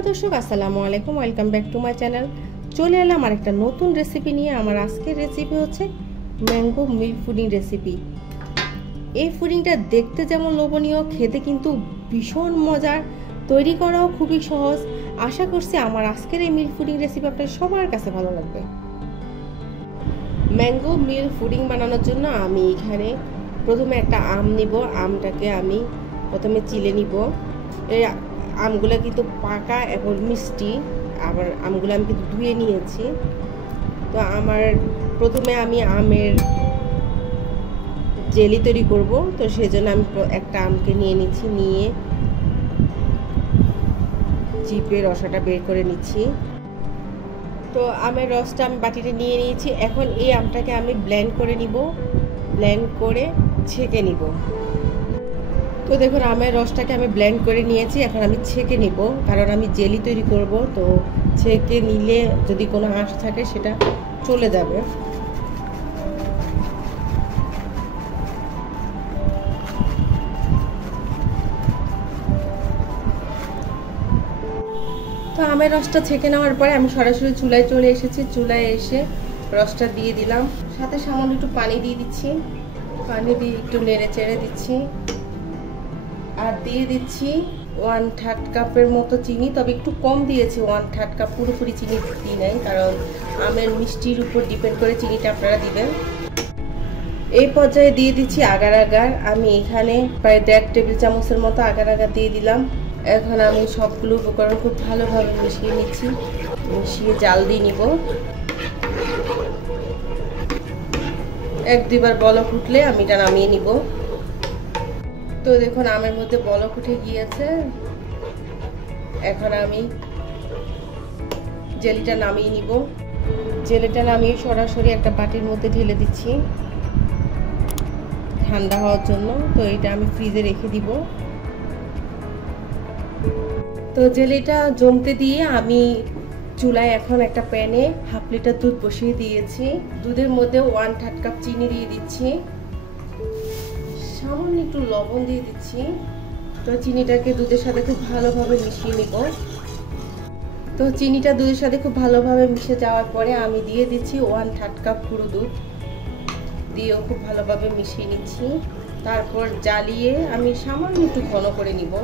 Hello দর্শক, আসসালামু আলাইকুম। Welcome back to my channel. চলে এলাম আর একটা নতুন রেসিপি নিয়ে। আমার আজকের রেসিপি হচ্ছে ম্যাঙ্গো মিল্ক পুডিং রেসিপি। এই পুডিংটা দেখতে যেমন লোভনীয়, খেতে কিন্তু ভীষণ মজার, তৈরি করাও খুবই সহজ। আশা করছি আমার আজকের এই মিল্ক পুডিং রেসিপি আপনার সবার কাছে ভালো লাগবে। ম্যাঙ্গো মিল্ক পুডিং বানানোর জন্য আমি এখানে প্রথমে একটা আম নিব। আমটাকে আমি প্রথমে চিলে নিব। এই আমগুলো কিন্তু পাকা এবং মিষ্টি, আবার আমগুলো আমি কিন্তু ধুয়ে নিয়েছি। তো প্রথমে আমি আমের জেলি তৈরি করব। তো সেজন্য আমি একটা আমকে নিয়ে নিচ্ছি, নিয়ে চিপের রসটা বের করে নিচ্ছি। তো আমের রসটা আমি বাটিতে নিয়ে নিয়েছি। এখন এই আমটাকে আমি ব্লেন্ড করে নিব, ব্লেন্ড করে ছেঁকে নিব। তো দেখুন আমের রসটাকে আমি ব্লেন্ড করে নিয়েছি। এখন আমি ছেঁকে নিব, কারণ আমি জেলি তৈরি করব। তো ছেঁকে নিলে যদি কোনো আঁশ থাকে সেটা চলে যাবে। তো আমের রসটা ছেঁকে নেওয়ার পরে আমি সরাসরি চুলায় চলে এসেছি। চুলায় এসে রসটা দিয়ে দিলাম, সাথে সামান্য একটু পানি দিয়ে দিচ্ছি। পানি দিয়ে একটু নেড়ে চেড়ে দিচ্ছি, আর দিয়ে দিচ্ছি 1/3 কাপের মতো চিনি। তবে একটু কম দিয়েছি, 1/3 কাপ, পুরোপুরি চিনি দিই নাই, কারণ আমের মিষ্টির উপর ডিপেন্ড করে চিনিটা আপনারা দিবেন। এই পর্যায়ে দিয়ে দিচ্ছি আগার আগার। আমি এখানে প্রায় 1.5 টেবিল চামচের মতো আগার আগার দিয়ে দিলাম। এখন আমি সবগুলো উপকরণ খুব ভালোভাবে মিশিয়ে নিচ্ছি, মিশিয়ে জাল দিয়ে নিব। 1-2 বার বলক উঠলে আমি এটা নামিয়ে নিব। তো দেখুন আমের মধ্যে বলক উঠে গিয়েছে। এখন আমি জেলিটা নামিয়ে নিব। জেলিটা নামিয়ে সরাসরি একটা বাটির মধ্যে ঢেলে দিচ্ছি ঠান্ডা হওয়ার জন্য। তো এটা আমি ফ্রিজে রেখে দিব। তো জেলিটা জমতে দিয়ে আমি চুলায় এখন একটা প্যানে 1/2 লিটার দুধ বসিয়ে দিয়েছি। দুধের মধ্যে 1/3 কাপ চিনি দিয়ে দিচ্ছি, সামান্য একটু লবণ দিয়ে দিচ্ছি। তো চিনিটাকে দুধের সাথে খুব ভালোভাবে মিশিয়ে নিব। তো চিনিটা দুধের সাথে খুব ভালোভাবে মিশে যাওয়ার পরে আমি দিয়ে দিচ্ছি 1/3 কাপ গুঁড়ো দুধ, দিয়েও খুব ভালোভাবে মিশিয়ে নিচ্ছি। তারপর জ্বালিয়ে আমি সামান্য একটু ঘন করে নিব।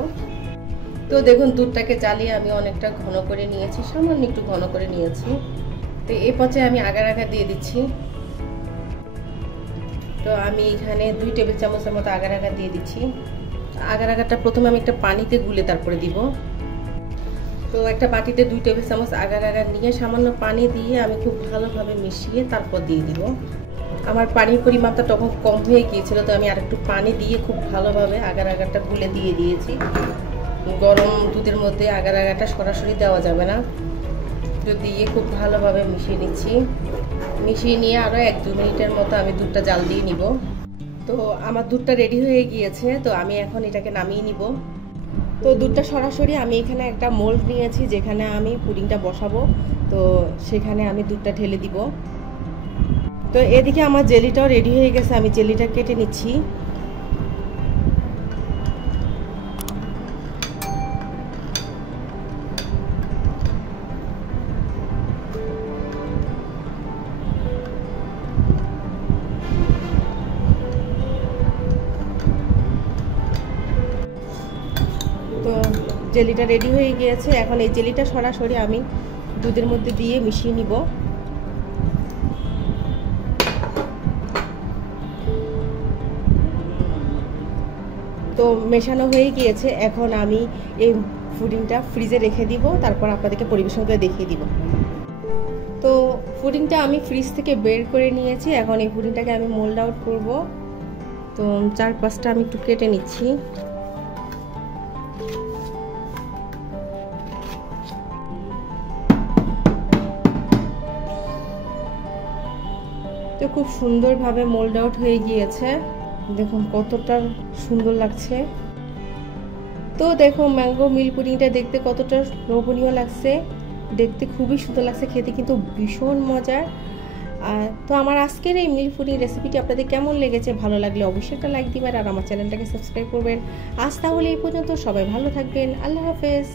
তো দেখুন দুধটাকে জ্বালিয়ে আমি অনেকটা ঘন করে নিয়েছি, সামান্য একটু ঘন করে নিয়েছি। তো এই পর্যায়ে আমি আগার আগার দিয়ে দিচ্ছি। তো আমি এখানে 2 টেবিল চামচের মতো আগার আগার দিয়ে দিচ্ছি। আগার আগারটা প্রথমে আমি একটা পানিতে গুলে তারপরে দিব। তো একটা বাটিতে 2 টেবিল চামচ আগার আগার নিয়ে সামান্য পানি দিয়ে আমি খুব ভালোভাবে মিশিয়ে তারপর দিয়ে দিব। আমার পানির পরিমাণটা তখন কম হয়ে গিয়েছিল, তো আমি আরেকটু পানি দিয়ে খুব ভালোভাবে আগার আগারটা গুলে দিয়ে দিয়েছি। গরম দুধের মধ্যে আগার আগারটা সরাসরি দেওয়া যাবে না। তো দিয়ে খুব ভালোভাবে মিশিয়ে নিচ্ছি। মিশিয়ে নিয়ে আরও 1-2 মিনিটের মতো আমি দুধটা জাল দিয়ে নিব। তো আমার দুধটা রেডি হয়ে গিয়েছে। তো আমি এখন এটাকে নামিয়ে নিব। তো দুধটা সরাসরি আমি এখানে একটা মোল্ড নিয়েছি, যেখানে আমি পুডিংটা বসাবো। তো সেখানে আমি দুধটা ঢেলে দিব। তো এদিকে আমার জেলিটাও রেডি হয়ে গেছে। আমি জেলিটা কেটে নিচ্ছি। তো জেলিটা রেডি হয়ে গিয়েছে। এখন এই জেলিটা সরাসরি আমি দুধের মধ্যে দিয়ে মিশিয়ে নিব। তো মেশানো হয়ে গিয়েছে। এখন আমি এই পুডিংটা ফ্রিজে রেখে দিব, তারপর আপনাদেরকে পরিবেশন করে দেখিয়ে দিব। তো পুডিংটা আমি ফ্রিজ থেকে বের করে নিয়েছি। এখন এই পুডিংটাকে আমি মোল্ড আউট করব। তো 4-5টা আমি একটু কেটে নিচ্ছি। তো খুব সুন্দরভাবে মোল্ড আউট হয়ে গিয়েছে। দেখুন কতটা সুন্দর লাগছে। তো দেখো ম্যাঙ্গো মিল্ক পুডিংটা দেখতে কতটা লোভনীয় লাগছে, দেখতে খুবই সুন্দর লাগছে, খেতে কিন্তু ভীষণ মজার। তো আমার আজকের এই মিল্ক পুডিং রেসিপিটি আপনাদের কেমন লেগেছে, ভালো লাগলে অবশ্যই একটা লাইক দিবেন আর আমার চ্যানেলটাকে সাবস্ক্রাইব করবেন। আজ তাহলে এই পর্যন্ত, সবাই ভালো থাকবেন। আল্লাহ হাফেজ।